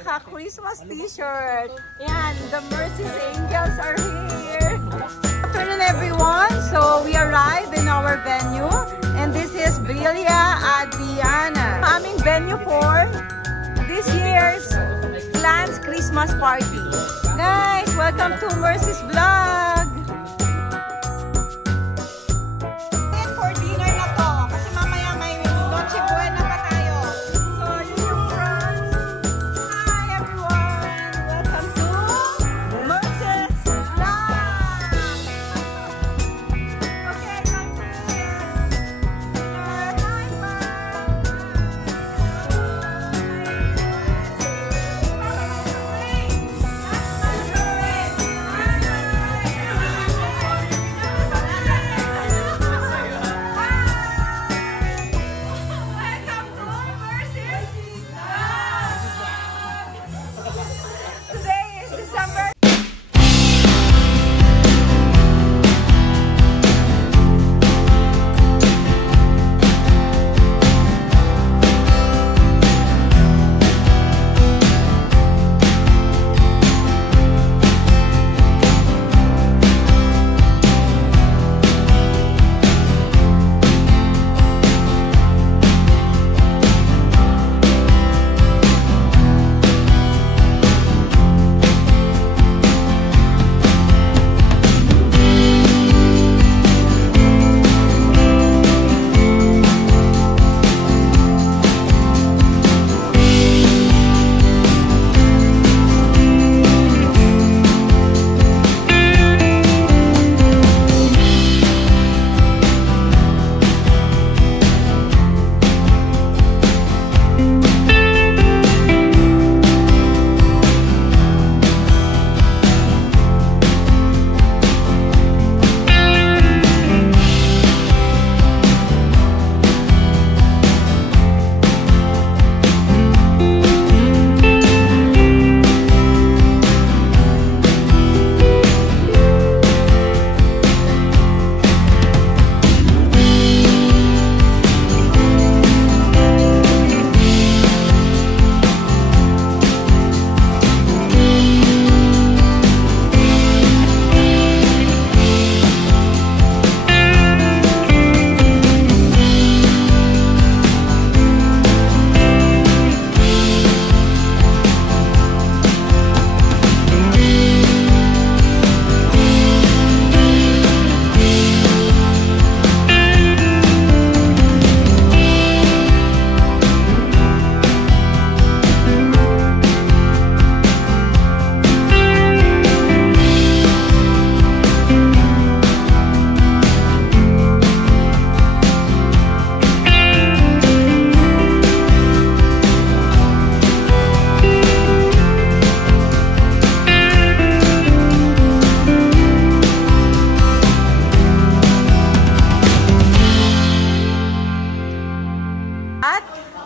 naka-Christmas t-shirt. Yan, the Mercy's Angels are here. Good afternoon, everyone. So, we arrived in our venue. And this is Villa Adriana. Aming venue for this year's Clans Christmas Party. Guys, welcome to Mercy's Vlog.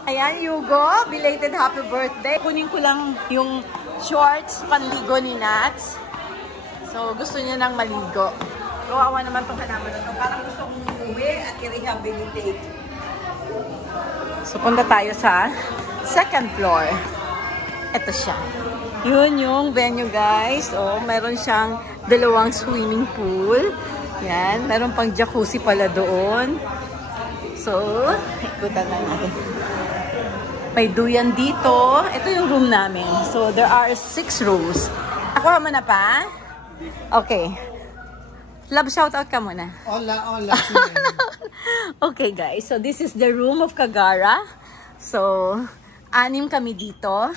Ayan, Hugo, belated happy birthday. Kunin ko lang yung shorts panligo ni Nats. So, gusto niya nang maligo. Kawawa naman itong halaman na ito. Parang gusto kong umuwi at i-rehabilitate. So, punta tayo sa second floor. Ito siya. Yun yung venue, guys. Oh, meron siyang dalawang swimming pool. Yan, meron pang jacuzzi pala doon. So, ikutan lang natin. May duyan dito. Ito yung room namin. So, there are 6 rooms. Ako mo na pa? Okay. Love shoutout ka muna. Hola, hola. Okay, guys. So, this is the room of Kagara. So, 6 kami dito.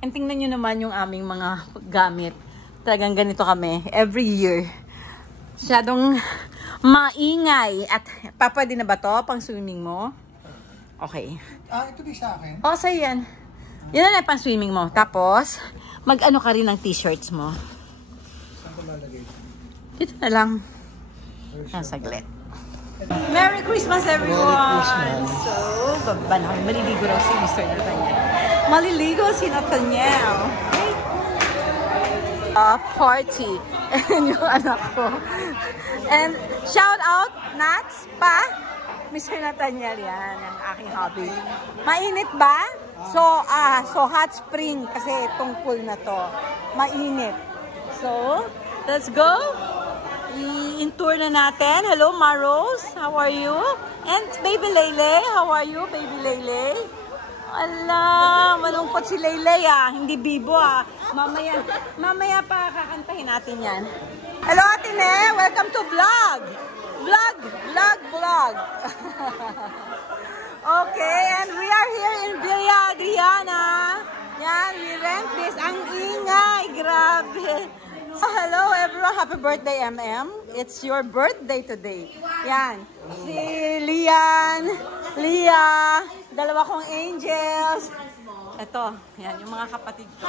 And tingnan nyo naman yung aming mga gamit. Talagang ganito kami. Every year. Masyadong maingay. At, papa, din na ba to? Pang swimming mo? Okay. Ito din sa akin. O, sa'yo yan. Yan na pang swimming mo. Tapos, mag-ano ka rin ng t-shirts mo. Saan ko lalagay? Dito na lang. Saglit. Merry Christmas, everyone! Merry Christmas. So, baba na. Maliligo raw si Mr. Nathaniel. Maliligo si Nathaniel. Okay? Party. And yung anak ko. And shout out, Nats, pa. Mr. Nathaniel, yan, ang aking hobby. Mainit ba? So hot spring kasi itong pool na to. Mainit. So, let's go. I-tour na natin. Hello, Maros. How are you? And Baby Lele. How are you, Baby Lele? Ala, malungkot si Lele ah. Hindi bibo ah. Mamaya pa kakantahin natin yan. Hello, Ate Ne. Welcome to vlog. Vlog. Okay, and we are here in Villa Adriana. Yan, we rent this. Ang ingay. Grabe. Hello everyone, happy birthday MM. It's your birthday today. Yan, si Lian, Lia, dalawa kong angels. Ito, yan, yung mga kapatid ko.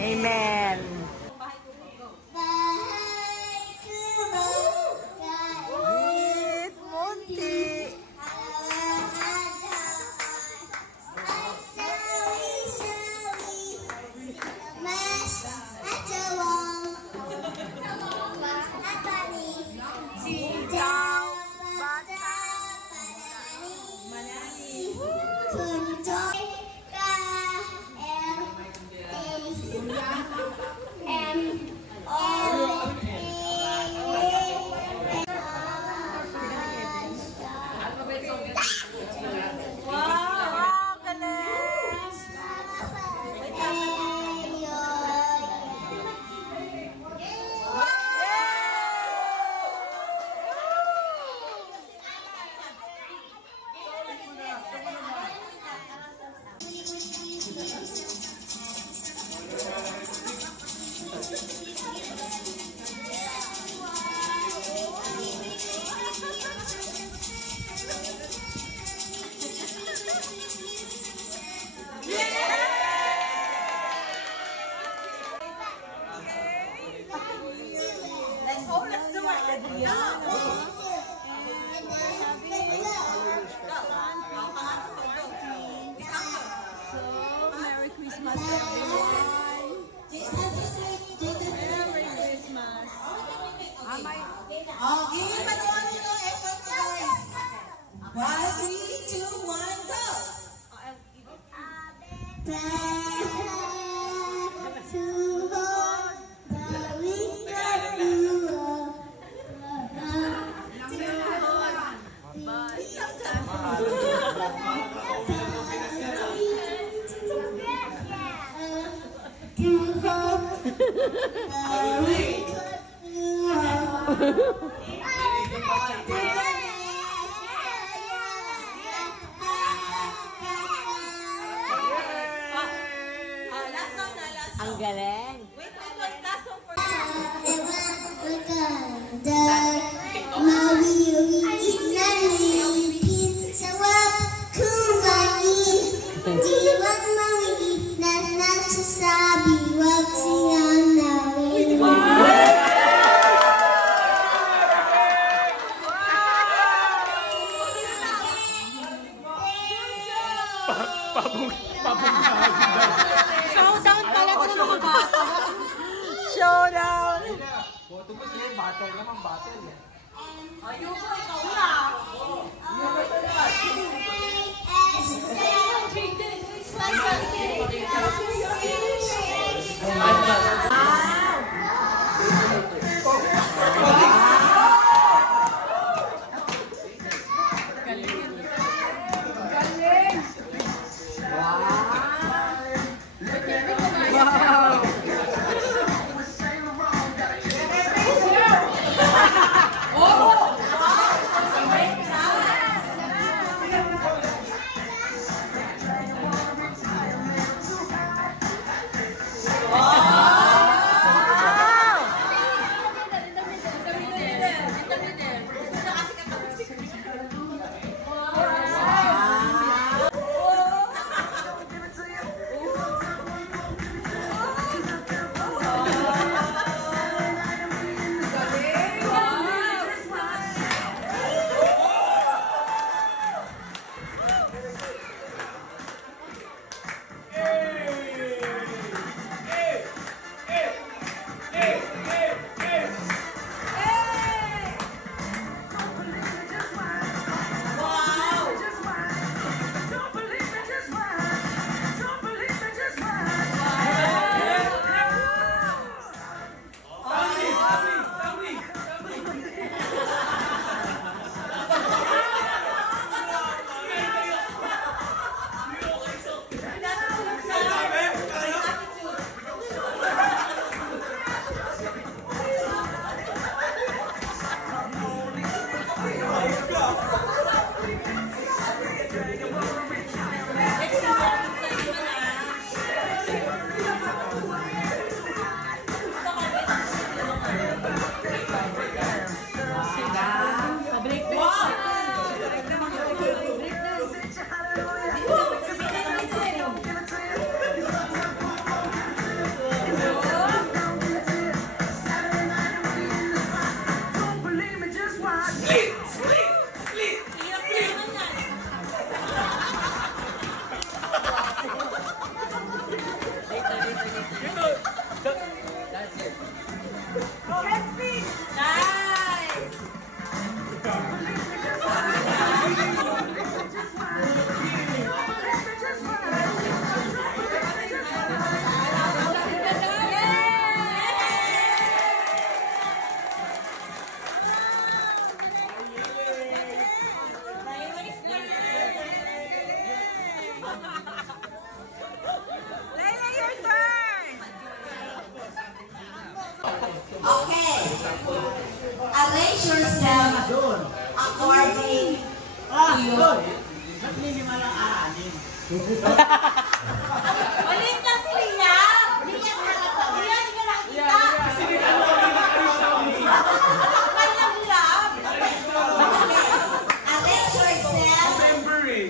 Amen. So, Merry Christmas everyone. Merry Christmas. Okay, panoorin nyo yung effort guys. 1, 3, 2, 1, go! Ang galing. Wait, last song for Wag silang nawin. Showdown pala ito ng mga bata. Showdown. Photo mo siya, battle naman, battle eh. Ayun ko, ikaw na! Okay. Arrange yourself according to your... Ulit na si Liam! Liam, harap ka. Liam, hindi ka nakikita. Kapal lang, Liam. Arrange yourself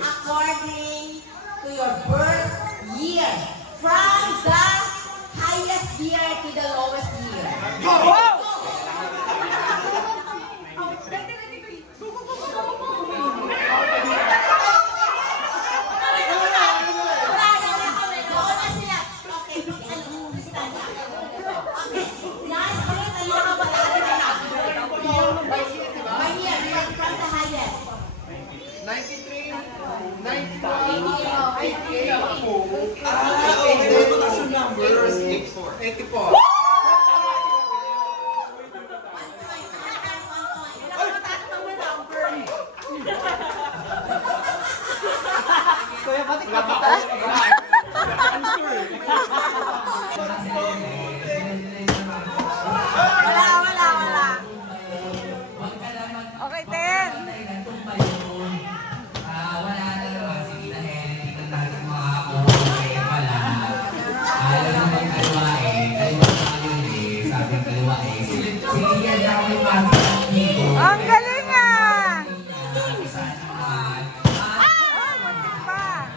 according to your birth year. From the highest year to the lowest year. Wala. Okay, 10. Ang galing ah! Oh, muntik pa.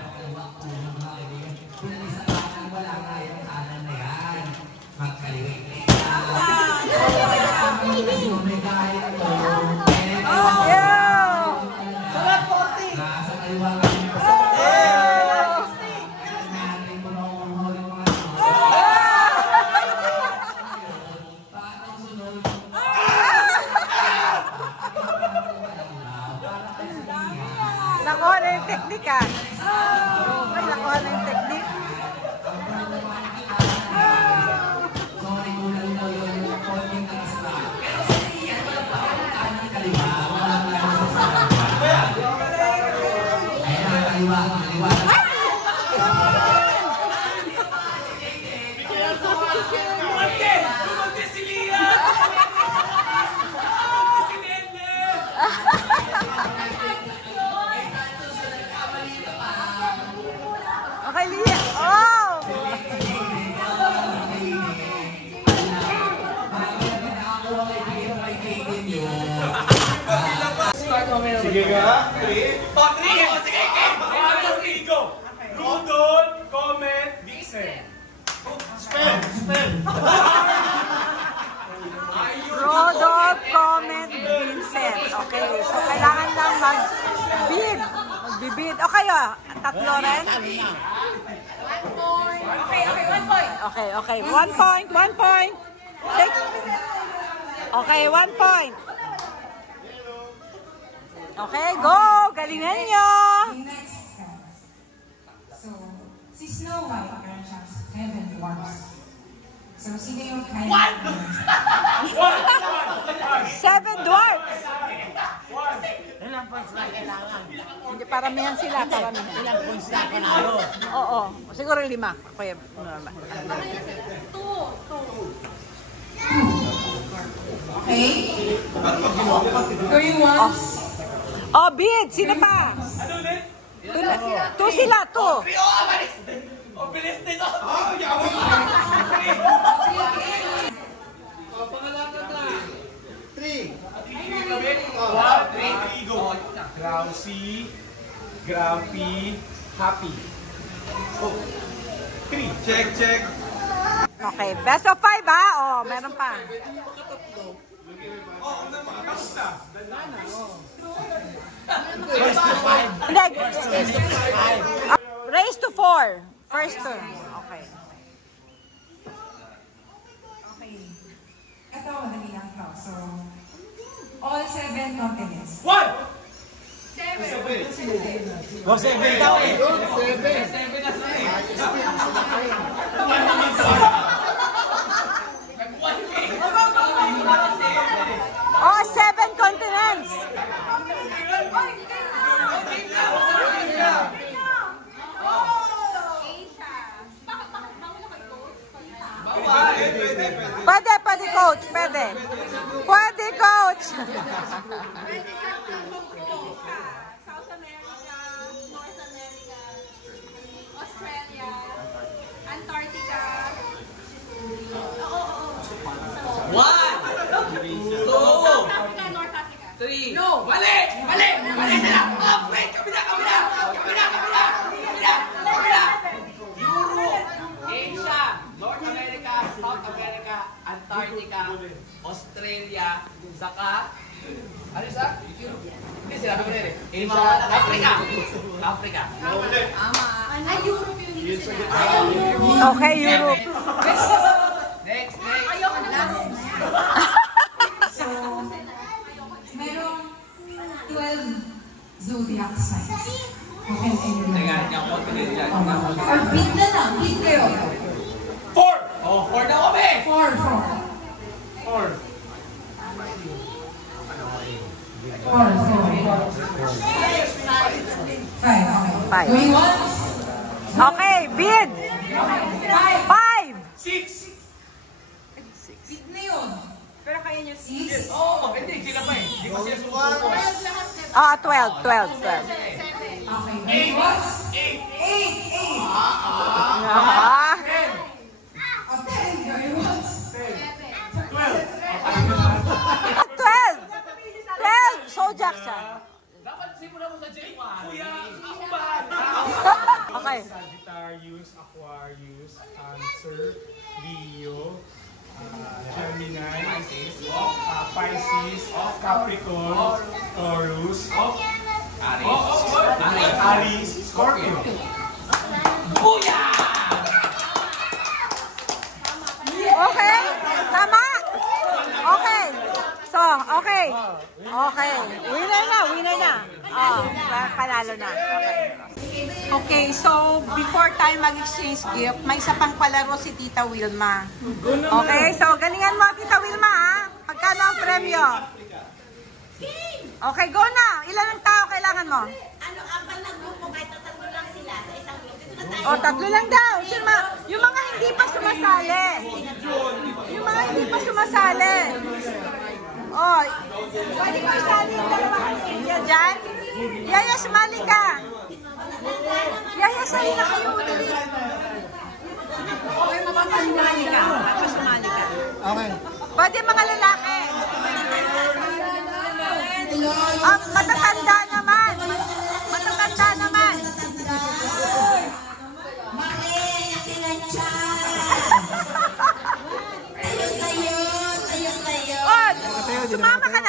Nakuha na yung teknik ah. Ay, nakuha na yung teknik. Okay, Lia. Oh! Sige nga. 3. Oh, 3! Oh, sige, okay. Go! Rudolph, comment, Vincent. Spell. Rodolph, comment, Vincent. Okay, so kailangan lang mag-bid. Magbibid. Okay, oh. Tatlo rin. Okay. 1 point. Take. Okay, 1 point. Okay, go! Galingan nyo! Next comes. So, si Snow White, meron siyang 7 dwarfs. So, sino yung kind of... 7 dwarfs! Hindi, paramihan sila. Ilang points na panalo? Oo, siguro 5. Kuya, Okay? Going once. Oh, bid! Sino pa? Ano ulit? 2 sila, 2. Oh, bilis! Oh, bilis nito! Oh, yawa! Three, go. Grousy, grumpy, happy. Oh. 3. Check. Okay, best of 5 ha? Oh, meron pa. Oh, basta. Hindi. Raise to 4. First turn. Okay. Okay. Ito, madali lang to. So, all 7 continents. 1! 7 daw eh. 7 na sila eh. Oh, 7 continents. Pwede, coach. Pwede, coach. South America, North America, Australia, Antarctica. One! Two! Africa, North Africa. Three! No! Mali sila! Oh, wait! Kabila! Europe, Asia, North America, South America, Antarctica, Australia, saka... Ano isa? Hindi, sinabi ko na rin. Asia, Africa. Ay, Europe yung hindi sila. Okay, Europe. Next. Ayoko na lang. So, merong 12 zodiac signs. Okay, Teka, hindi ako confident dyan. Or beat na lang. Beat kayo. 4! Oh, 4 na kami! 4. 5. Okay. Five. Going once. Okay, bid. 5. 6. Bid na yun. Pero kaya niyo 6. Oo, hindi. Sila pa eh. Hindi ko siya susuko. 12. Okay. What's 8? 8. Ah. 10. Gary, what's 12. So, Jackson. Dapat simula mo sa January. Kuya, ako ba? Okay. Sagittarius, Aquarius, Cancer, Leo, Gemini, Pisces, Capricorn, Taurus, Aries, Scorpio. Okay. Tama. Okay. So, okay. Okay. Winner na. Panalo na. Okay, so before tayo mag-exchange gift, may isa pang palaro si Tita Wilma. Okay, so galingan mo, Tita Wilma, ha? Magkano ang premyo? Okay, go na. Ilan ang tao kailangan mo? Ano, abang nag-grupo kahit tatlo lang sila sa isang grupo. Dito na tayo. O, 3 lang daw. Yung mga hindi pa sumasali. Yung mga hindi pa sumasali. O, pwede ko isali yung dalawa kasi dyan. Yaya, sumali ka. Yaya, sali na kayo. Okay, sumali ka. Sumali ka. Okay. Pwede mga lalaki. Matatanda naman. Matatanda naman.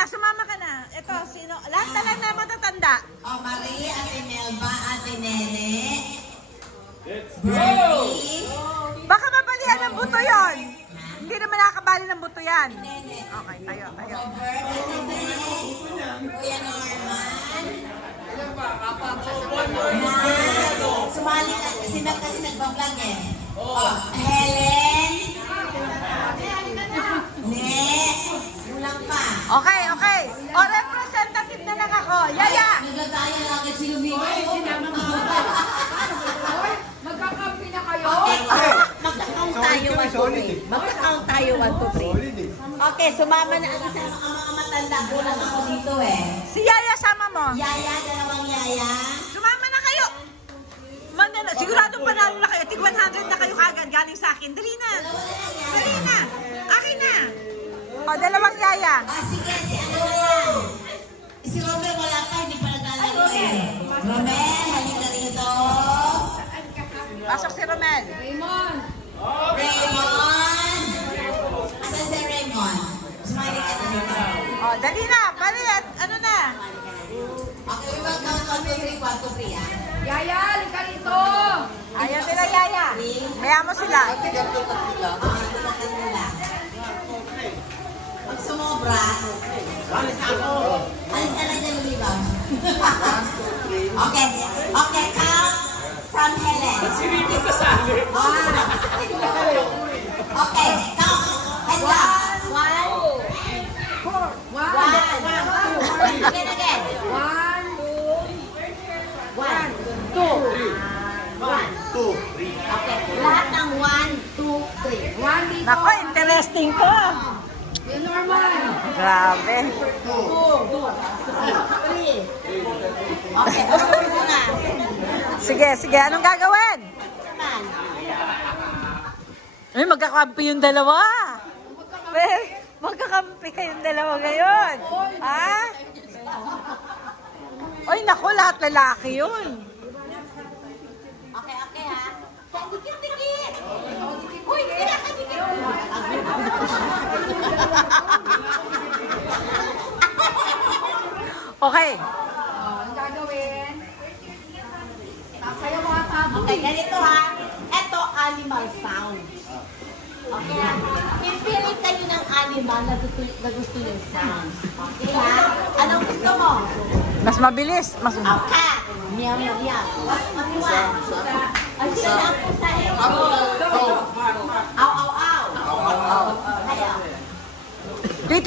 Sumama ka na. Ito, sino? Lahat na lang na matatanda. Oh, Marie, Ate Melba, Ate Nene. Baka mabalian ng buto yon. Hindi naman nakakabali ng buto yan. Okay, tayo. Kuya Norman. Sumali ka. Si Mel kasi nagbablog eh. Oh, Helen. Kulang pa. Okay. O, representative na lang ako. Yaya! Nagagaya lang agad si Lumiko. Magkakampi na kayo. Magka-count tayo 1, 2, 3. Magka-count tayo 1, 2, 3. Okay, sumama na ang isang mga matanda. Kulang ako dito eh. Si Yaya, sama mo. Yaya, dalawang yaya. Sumama na kayo. Siguradong panalo na kayo. Tig 100 na kayo kagad. Galing sa akin. Dali na. Akin na. O, dalawang Yaya. Sige, si ano na yan. Si Romel wala pa, hindi pa naglalaro eh. Romel, halika rito. Pasok si Romel. Raymond! Asan si Raymond? Sumali ka na dito. O, dali na. Bali, ano na? Okay, we will count 1, 2, 3, 1, 2, 3 ah. Yaya, halika rito. Ayaw nila Yaya. Kaya mo sila. Pag sumobra, alis ka lang dyan ulibaw. Okay, count from Helen. Sinipot ka sa akin. Okay, count. Heads up. 1, 2, 3. Again. 1, 2. Okay, lahat ng 1, 2, 3. Nako, interesting to. Grabe. 2, 3. Okay, ako muna. Sige. Anong gagawin? Ay, magkakampi yung dalawa. Magkakampi kayong dalawa ngayon. Ha? Ay, naku, lahat lalaki yun. Okay ha. Dikit. Uy, dikit. Okay. Ang gagawin. Kayo mga tabo. Okay, ganito ha. Ito, animal sound. Okay ha. Pipili kayo ng animal na gusto yung sound. Okay ha. Anong gusto mo? Mas mabilis. Oh, cat. Meow. What you want? Ay, sila na ang pusa eh. Aw. Kaya. Tweet.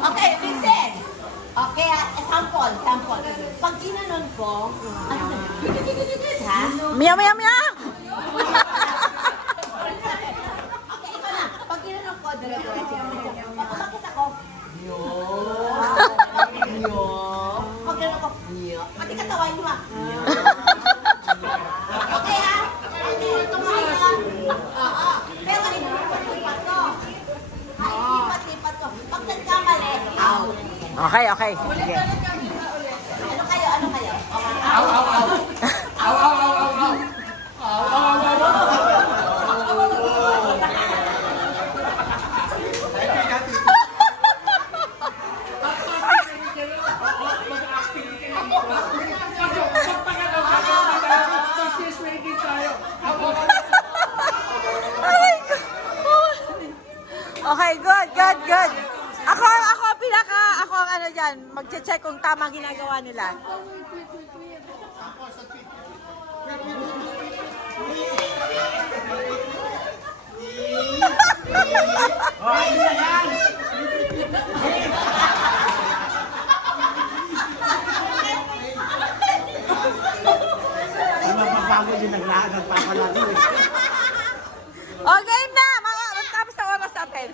Okay, listen. Okay, example. bong. Ano na? Ha? Meow, meow, meow! Okay, ikaw na. Pag ginanong ko, dire-diretso. Pagkakita ko, pag ginanong ko, pati katawan mo, okay, ha? Okay, tumahay ka lang. Oo. Pero ilipat-lipat ko. Ilipat-lipat ko. Pag nagkamali, out. Okay, okay. Sige. Ano kayo? Ano kayo? Okay, good, good, good. Ako ang ano dyan, magche-check kung tama ginagawa nila. Ang mapapagod yung nagpapalagi. Okay na! Magtapos na oras natin.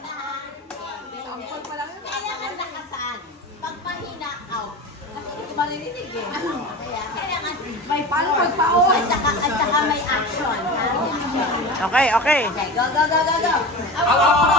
Kailangan lakasan. Pag mahina, out. Kasi hindi ko maririnig eh. Kaya, kailangan may paano magpa-on. At saka may action. Ha? May action. Okay, okay. Okay, go, go, go, go, go. Aw, aw, aw,